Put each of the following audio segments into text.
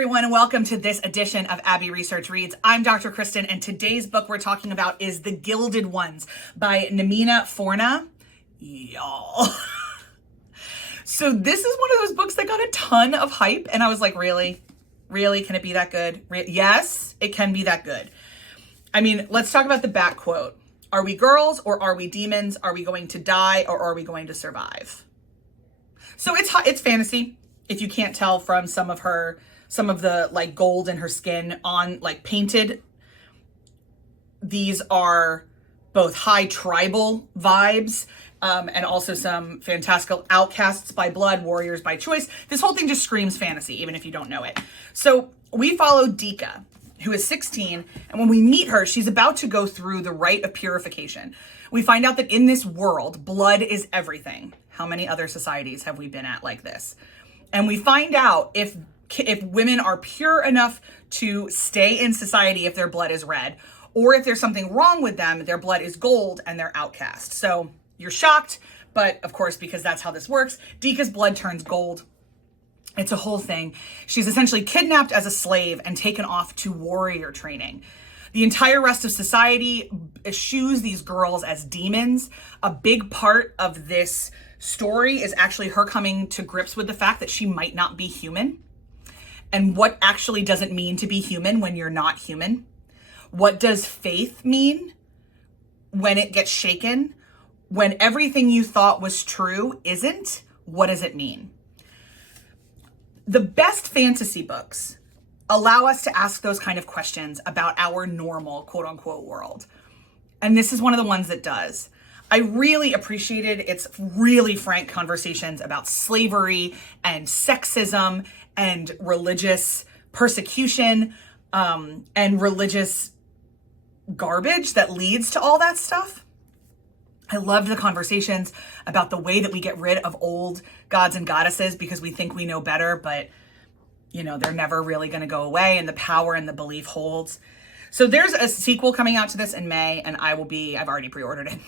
everyone, and welcome to this edition of Abbey Research Reads. I'm Dr. Kristen, and today's book we're talking about is The Gilded Ones by Namina Forna. Y'all. So this is one of those books that got a ton of hype, and I was like, really? Really? Can it be that good? Yes, it can be that good. I mean, let's talk about the back quote. Are we girls or are we demons? Are we going to die or are we going to survive? So it's fantasy. If you can't tell from some of the like gold in her skin on like painted, these are both high tribal vibes and also some fantastical outcasts by blood, warriors by choice. This whole thing just screams fantasy, even if you don't know it. So we follow Deka, who is 16, and when we meet her, she's about to go through the rite of purification. We find out that in this world, blood is everything. How many other societies have we been at like this? And we find out if women are pure enough to stay in society if their blood is red, or if there's something wrong with them, their blood is gold and they're outcast. So you're shocked, but of course, because that's how this works, Deka's blood turns gold. It's a whole thing. She's essentially kidnapped as a slave and taken off to warrior training. The entire rest of society eschews these girls as demons. A big part of this story is actually her coming to grips with the fact that she might not be human, and what actually does it mean to be human when you're not human. What does faith mean when it gets shaken? When everything you thought was true isn't, what does it mean? The best fantasy books allow us to ask those kind of questions about our normal quote unquote world. And this is one of the ones that does. I really appreciated its really frank conversations about slavery and sexism and religious persecution and religious garbage that leads to all that stuff. I loved the conversations about the way that we get rid of old gods and goddesses because we think we know better, but you know, they're never really going to go away, and the power and the belief holds. So there's a sequel coming out to this in May, and I've already pre-ordered it.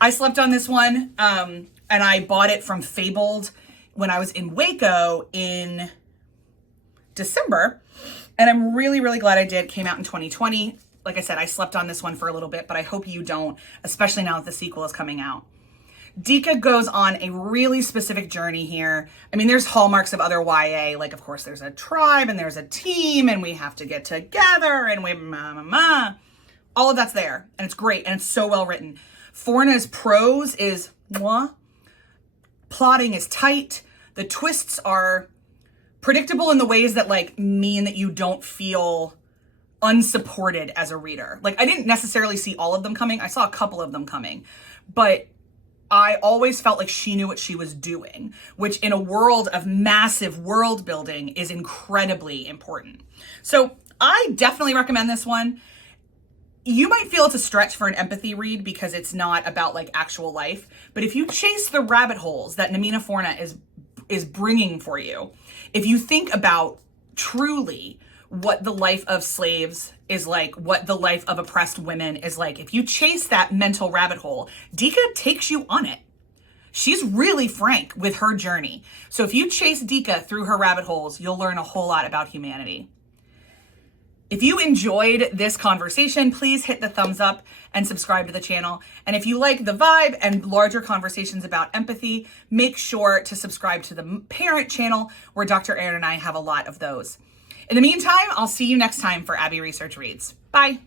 I slept on this one, and I bought it from Fabled when I was in Waco in December, and I'm really, really glad I did. It came out in 2020. Like I said, I slept on this one for a little bit, but I hope you don't, especially now that the sequel is coming out. Deka goes on a really specific journey here. I mean, there's hallmarks of other YA, like of course there's a tribe and there's a team and we have to get together and all of that's there, and it's great and it's so well written. Forna's prose is mwah. Plotting is tight. The twists are predictable in the ways that like mean that you don't feel unsupported as a reader. Like I didn't necessarily see all of them coming. I saw a couple of them coming, but I always felt like she knew what she was doing, which in a world of massive world building is incredibly important. So I definitely recommend this one. You might feel it's a stretch for an empathy read because it's not about like actual life, but if you chase the rabbit holes that Namina Forna is bringing for you, if you think about truly what the life of slaves is like, what the life of oppressed women is like, if you chase that mental rabbit hole, Deka takes you on it. She's really frank with her journey. So if you chase Deka through her rabbit holes, you'll learn a whole lot about humanity. If you enjoyed this conversation, please hit the thumbs up and subscribe to the channel. And if you like the vibe and larger conversations about empathy, make sure to subscribe to the parent channel where Dr. Aaron and I have a lot of those. In the meantime, I'll see you next time for Abbey Research Reads. Bye.